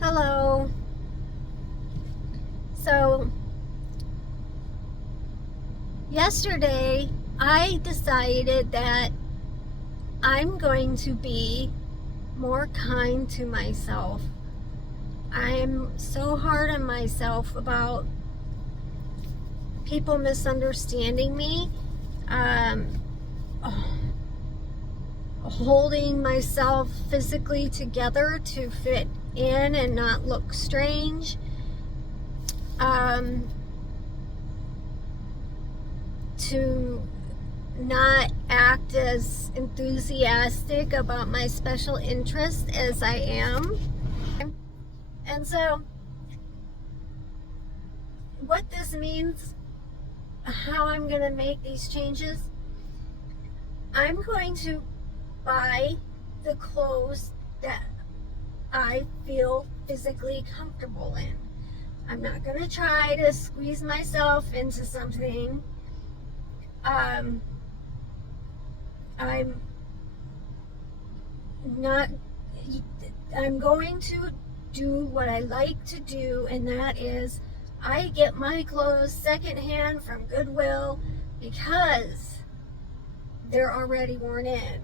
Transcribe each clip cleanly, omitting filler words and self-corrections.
Hello. So, yesterday I decided that I'm going to be more kind to myself. I'm so hard on myself about people misunderstanding me, um, holding myself physically together to fit in and not look strange. To not act as enthusiastic about my special interest as I am. And so, what this means, how I'm going to make these changes, I'm going to buy the clothes that I feel physically comfortable in. I'm not going to try to squeeze myself into something. I'm not I'm going to do what I like to do, and that is I get my clothes secondhand from Goodwill because they're already worn in,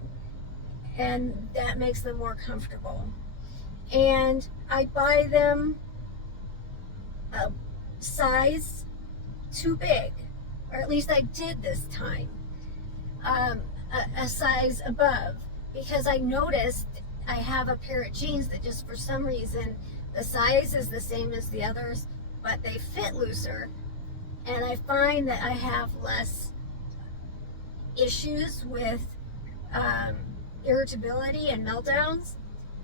and that makes them more comfortable. And I buy them a size too big, or at least I did this time, a size above, because I noticed I have a pair of jeans that just for some reason the size is the same as the others, but they fit looser. And I find that I have less issues with um, irritability and meltdowns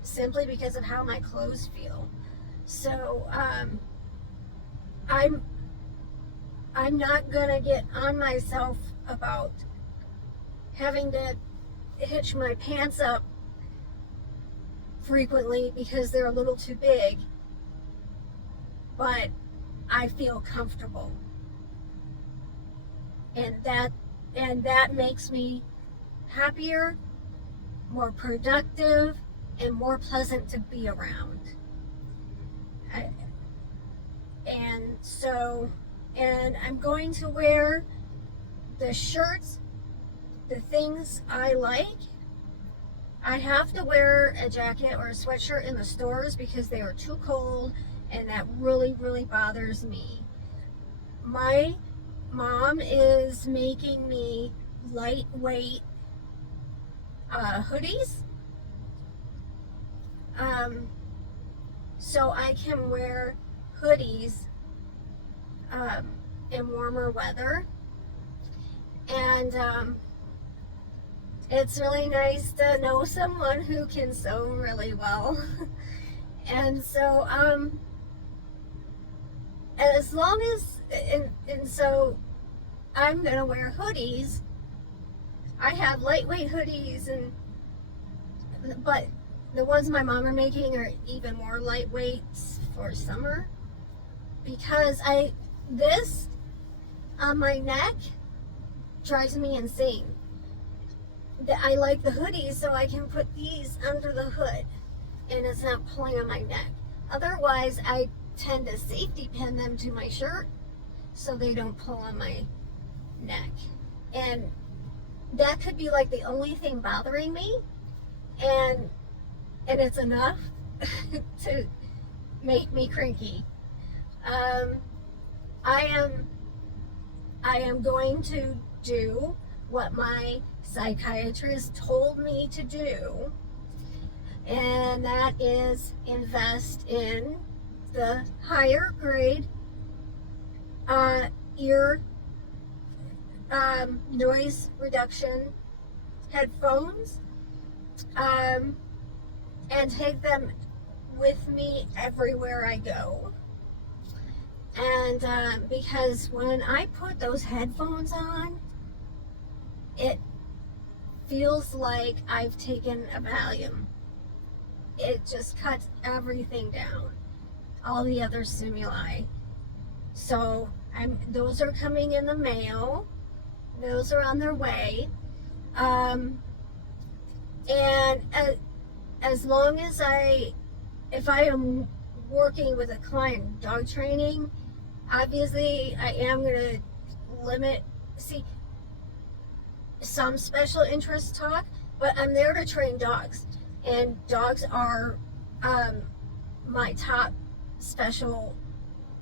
simply because of how my clothes feel. So I'm not gonna get on myself about having to hitch my pants up frequently because they're a little too big, but I feel comfortable, and that makes me happier, more productive, and more pleasant to be around. I, and so, and I'm going to wear the shirts, the things I like. I have to wear a jacket or a sweatshirt in the stores because they are too cold, and that really, really bothers me. My mom is making me lightweight hoodies, um, so I can wear hoodies in warmer weather. And it's really nice to know someone who can sew really well. And so, as long as, and so I'm gonna wear hoodies. I have lightweight hoodies, but the ones my mom are making are even more lightweight for summer, because this on my neck drives me insane. I like the hoodies so I can put these under the hood and it's not pulling on my neck. Otherwise, I tend to safety pin them to my shirt so they don't pull on my neck. And that could be like the only thing bothering me, and it's enough to make me cranky. I am going to do what my psychiatrist told me to do, and that is invest in the higher grade ear noise reduction headphones, and take them with me everywhere I go. And because when I put those headphones on, it feels like I've taken a Valium. It just cuts everything down, all the other stimuli. So those are coming in the mail. Those are on their way. And as long as if I am working with a client dog training, obviously I am going to limit, see, some special interest talk, but I'm there to train dogs, and dogs are my top special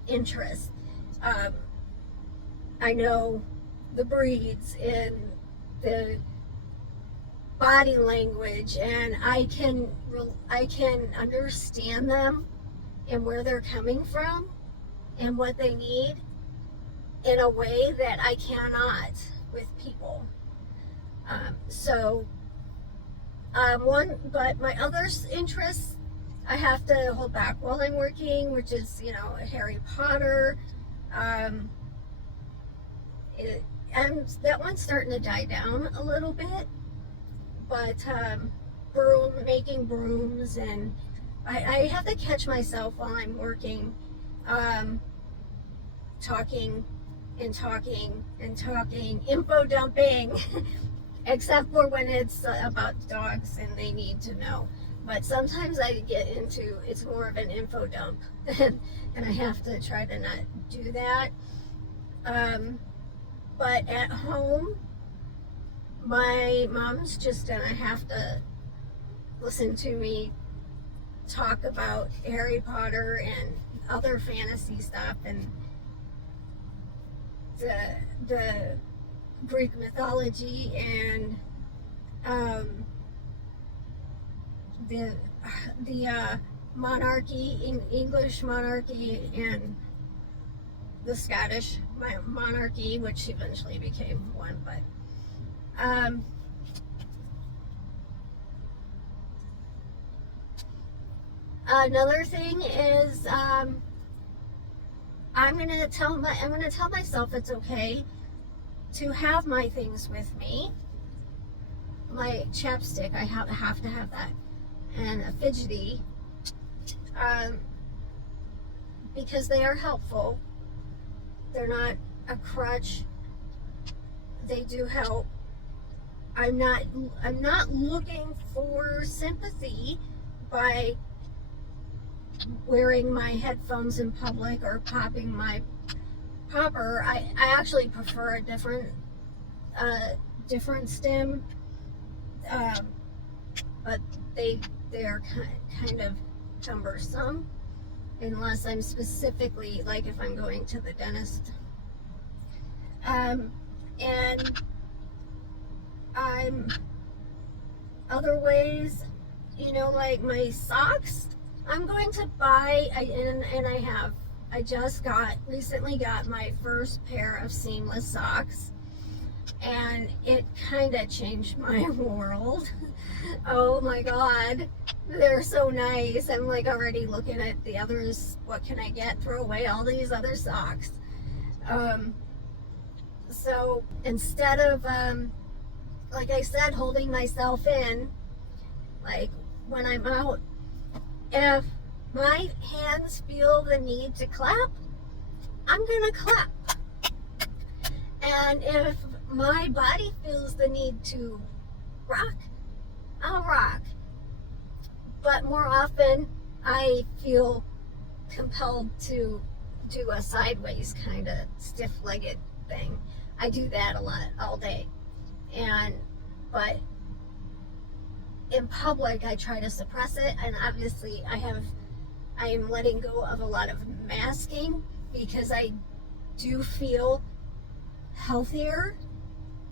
interest. I know the breeds and the body language, and I can understand them and where they're coming from and what they need in a way that I cannot with people. But my other interests I have to hold back while I'm working, which is, Harry Potter. That one's starting to die down a little bit, but making brooms, and I have to catch myself while I'm working, talking, info dumping, except for when it's about dogs and they need to know. But sometimes I get into, it's more of an info dump, and I have to try to not do that. But at home, my mom's just gonna have to listen to me talk about Harry Potter and other fantasy stuff, and the Greek mythology, and the monarchy, English monarchy, and the Scottish monarchy, which eventually became one. But another thing is, I'm gonna tell myself it's okay to have my things with me. My chapstick, I have to have that, and a fidgety, because they are helpful. They're not a crutch. They do help. I'm not looking for sympathy by wearing my headphones in public or popping my popper. I actually prefer a different stem, but they are kind of cumbersome, unless I'm specifically, like if I'm going to the dentist. And I'm other ways, like my socks, I'm going to buy, I just recently got my first pair of seamless socks, and it kind of changed my world. Oh my God, they're so nice. I'm like already looking at the others. What can I get? Throw away all these other socks. So instead of, like I said, holding myself in, like when I'm out, if my hands feel the need to clap, I'm gonna clap. And if my body feels the need to rock, I'll rock. But more often, I feel compelled to do a sideways kind of stiff-legged thing. I do that a lot all day. But in public, I try to suppress it, and obviously I am letting go of a lot of masking, because I do feel healthier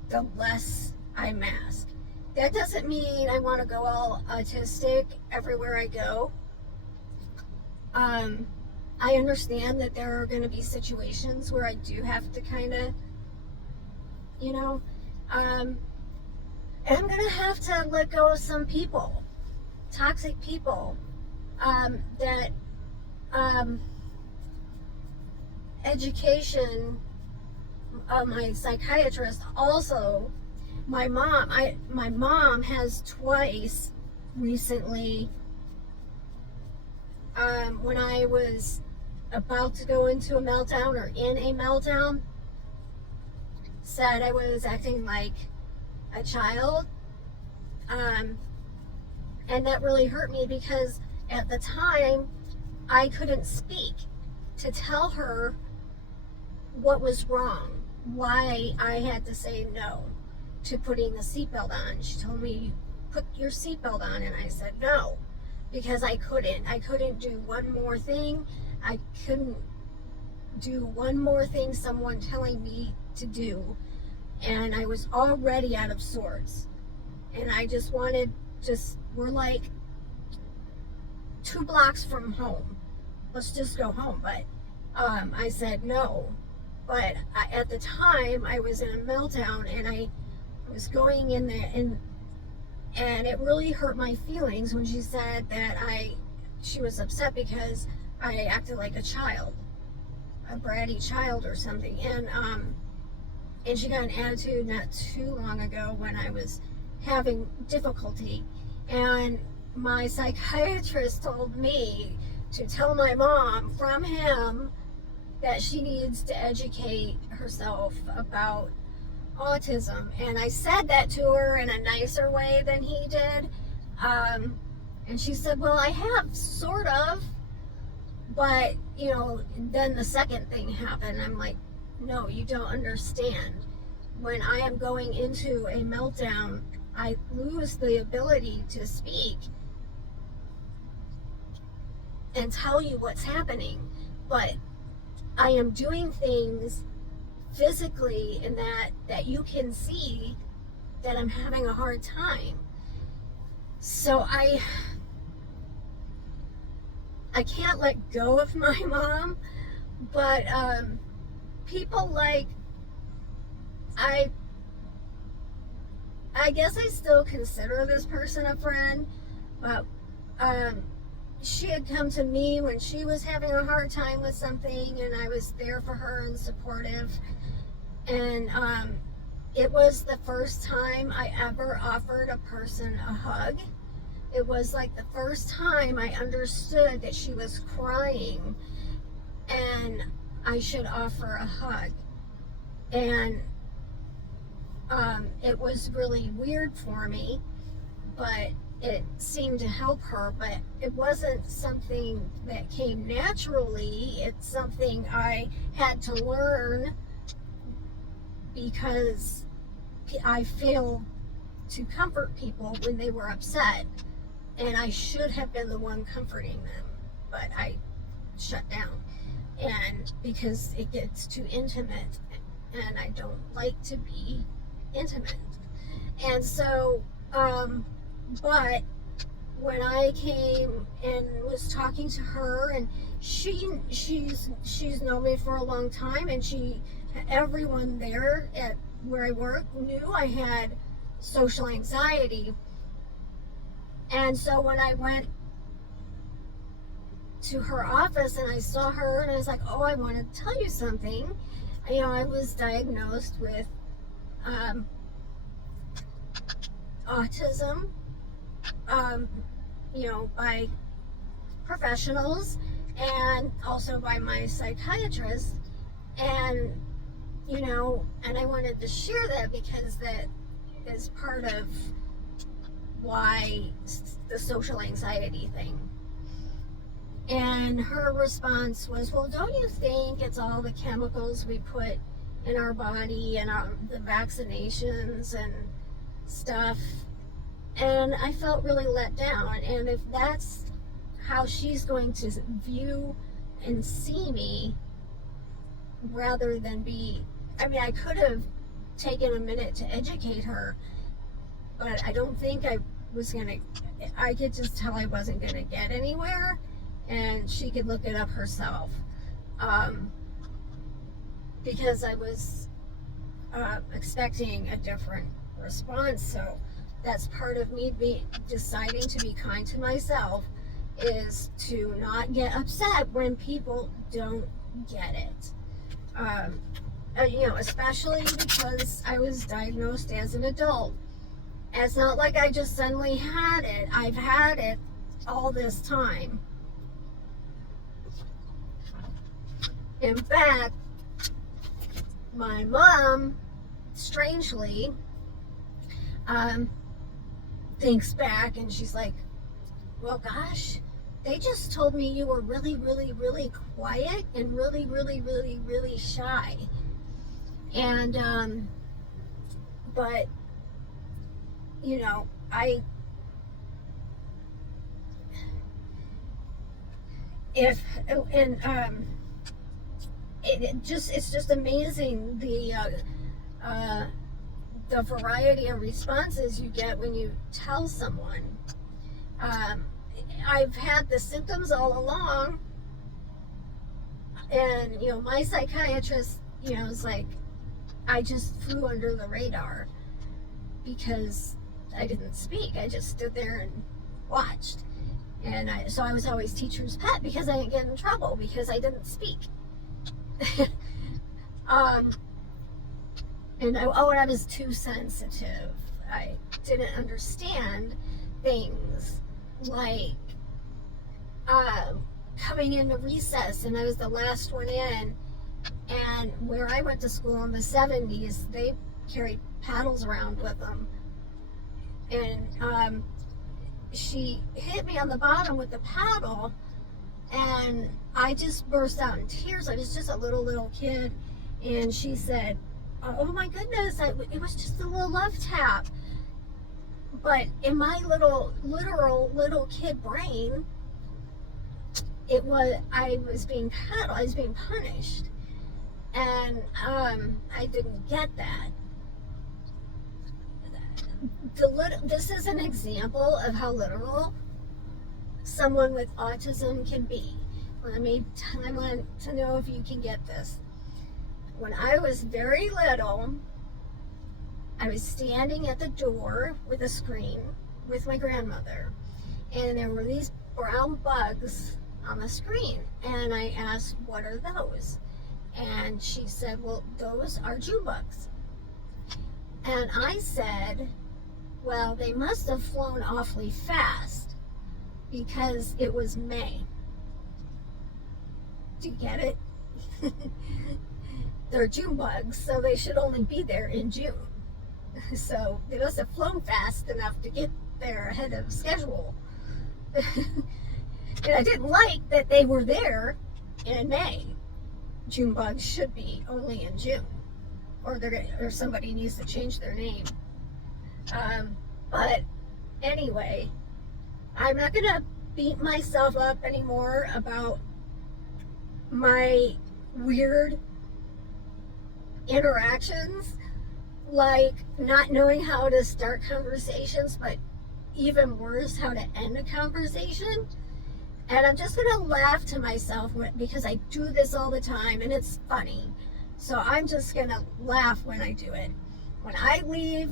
the less I mask. That doesn't mean I want to go all autistic everywhere I go. I understand that there are going to be situations where I do have to kind of, and I'm going to have to let go of some people, toxic people, that education, my psychiatrist, also my mom has twice recently, when I was about to go into a meltdown or in a meltdown, said I was acting like a child, and that really hurt me, because at the time I couldn't speak to tell her what was wrong, why I had to say no to putting the seatbelt on. She told me, put your seatbelt on, and I said no, because I couldn't do one more thing. I couldn't do one more thing someone telling me to do, and I was already out of sorts, and I just wanted, we're like 2 blocks from home, let's just go home. But I said no. But at the time I was in a meltdown, and I was going in there, and it really hurt my feelings when she said that she was upset because I acted like a child, a bratty child or something. And she got an attitude not too long ago when I was having difficulty, and my psychiatrist told me to tell my mom from him that she needs to educate herself about autism. And I said that to her in a nicer way than he did. And she said, well, I have, sort of. But, then the second thing happened. I'm like, no, you don't understand. When I am going into a meltdown, I lose the ability to speak and tell you what's happening. But I am doing things physically in that you can see that I'm having a hard time. So I can't let go of my mom. But people like, I guess I still consider this person a friend, but she had come to me when she was having a hard time with something, and I was there for her and supportive. And it was the first time I ever offered a person a hug. It was like the first time I understood that she was crying and I should offer a hug. And it was really weird for me, but it seemed to help her. But it wasn't something that came naturally. It's something I had to learn because I failed to comfort people when they were upset, and I should have been the one comforting them, but I shut down. And because it gets too intimate, and I don't like to be intimate. And so but when I came and was talking to her, and she's known me for a long time, and everyone there at where I work knew I had social anxiety. And so when I went to her office and I saw her, and I was like, oh, I want to tell you something. I was diagnosed with autism, by professionals and also by my psychiatrist. And, and I wanted to share that because that is part of why the social anxiety thing. And her response was, well, don't you think it's all the chemicals we put in our body and the vaccinations and stuff? And I felt really let down. And if that's how she's going to view and see me, rather than I could have taken a minute to educate her, but I don't think I could just tell I wasn't going to get anywhere, and she could look it up herself. Because I was expecting a different response. So that's part of me deciding to be kind to myself, is to not get upset when people don't get it. Especially because I was diagnosed as an adult. It's not like I just suddenly had it. I've had it all this time. In fact, my mom, strangely, thinks back, and she's like, well, gosh, they just told me you were really, really, really quiet and really, really, really, really shy. And, but, you know, if, and, it's just amazing the variety of responses you get when you tell someone. Um, I've had the symptoms all along, and you know, my psychiatrist, you know, is like, I just flew under the radar because I didn't speak. I just stood there and watched, and so I was always teacher's pet because I didn't get in trouble because I didn't speak. um, and I was too sensitive. I didn't understand things like coming into recess, and I was the last one in. And where I went to school in the 70s, they carried paddles around with them. And she hit me on the bottom with the paddle, and I just burst out in tears. I was just a little kid, and she said, "Oh my goodness, it was just a little love tap." But in my literal little kid brain, I was being paddled. I was being punished, and I didn't get that. This is an example of how literal someone with autism can be. I want to know if you can get this. When I was very little, I was standing at the door with a screen with my grandmother, and there were these brown bugs on the screen, and I asked, "What are those?" And she said, "Well, those are June bugs." And I said, "Well, they must have flown awfully fast because it was May." Do you get it? They're June bugs, so they should only be there in June. So they must have flown fast enough to get there ahead of schedule. And I didn't like that they were there in May. June bugs should be only in June, or somebody needs to change their name. But anyway, I'm not gonna beat myself up anymore about my weird interactions, like not knowing how to start conversations, but even worse, how to end a conversation. And I'm just gonna laugh to myself because I do this all the time and it's funny. So I'm just gonna laugh when I do it. When I leave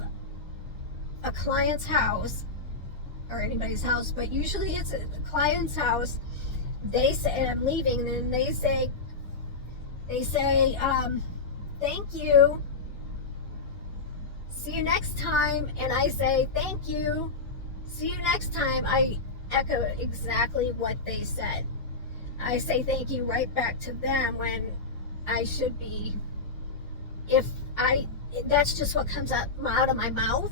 a client's house, or anybody's house, but usually it's a client's house, they say, and I'm leaving, and then they say, "Thank you. See you next time." And I say, "Thank you. See you next time." I echo exactly what they said. I say thank you right back to them when I should be, that's just what comes out of my mouth.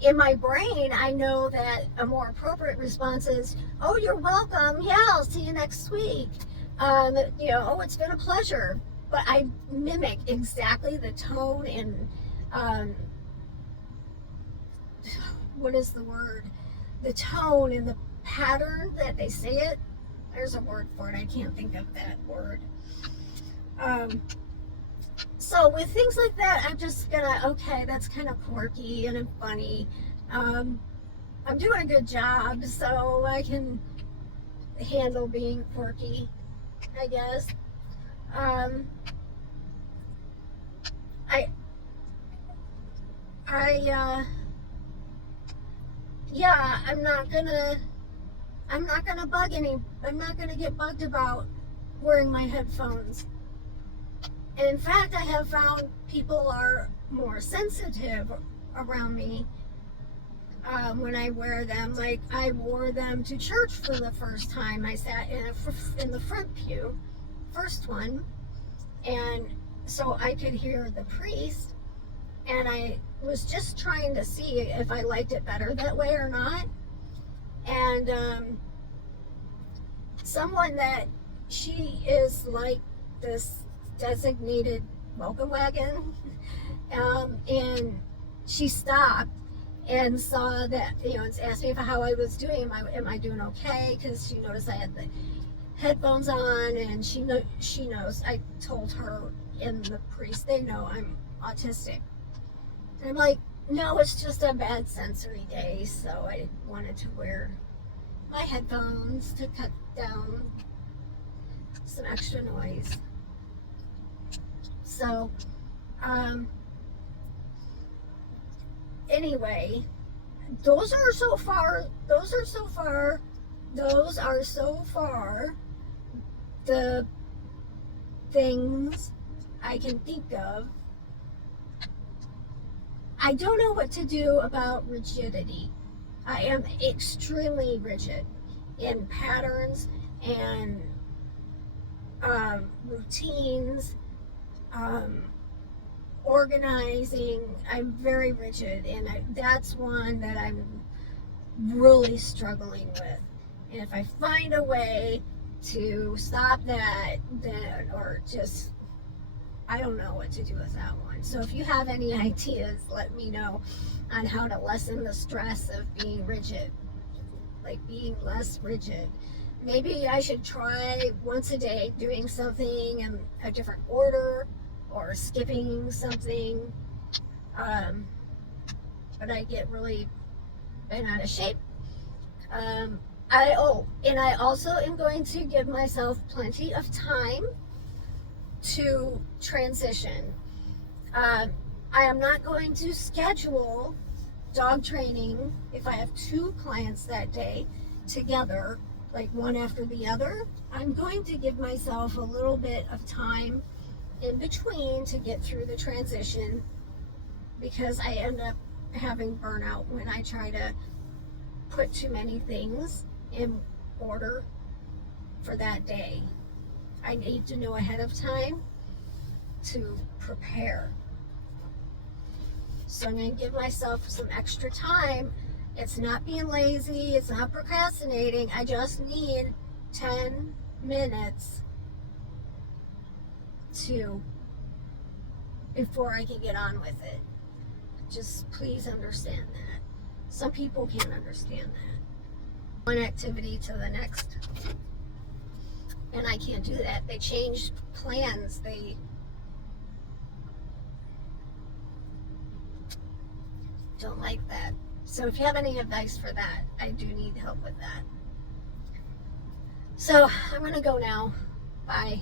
In my brain, I know that a more appropriate response is, "Oh, you're welcome. Yeah, I'll see you next week. Oh, it's been a pleasure." But I mimic exactly the tone and, what is the word? The tone and the pattern that they say it. There's a word for it. I can't think of that word. So with things like that, I'm just gonna, okay, that's kind of quirky and funny. I'm doing a good job, so I can handle being quirky, I guess. Yeah, I'm not gonna get bugged about wearing my headphones. And in fact, I have found people are more sensitive around me when I wear them. Like, I wore them to church for the first time. I sat in the front pew, first one, and so I could hear the priest, and I was just trying to see if I liked it better that way or not. And someone that she is like this designated welcome wagon, and she stopped and saw that, asked me how I was doing. Am I doing okay? Because she noticed I had the headphones on, and she knows. I told her and the priest, they know I'm autistic. And I'm like, no, it's just a bad sensory day, so I wanted to wear my headphones to cut down some extra noise. So, anyway, those are so far the things I can think of. I don't know what to do about rigidity. I am extremely rigid in patterns and routines, organizing. I'm very rigid, and that's one that I'm really struggling with. And if I find a way to stop that, then, or just, I don't know what to do with that one. So if you have any ideas, let me know on how to lessen the stress of being rigid, like being less rigid. Maybe I should try once a day doing something in a different order, or skipping something. But I get really bent out of shape. And I also am going to give myself plenty of time to transition. I am not going to schedule dog training if I have 2 clients that day together, like one after the other. I'm going to give myself a little bit of time in between to get through the transition, because I end up having burnout when I try to put too many things in order for that day. I need to know ahead of time to prepare. So I'm going to give myself some extra time. It's not being lazy, it's not procrastinating. I just need 10 minutes before I can get on with it. Just please understand that. Some people can't understand that. One activity to the next. And I can't do that. They change plans. They don't like that. So if you have any advice for that, I do need help with that. So I'm going to go now. Bye.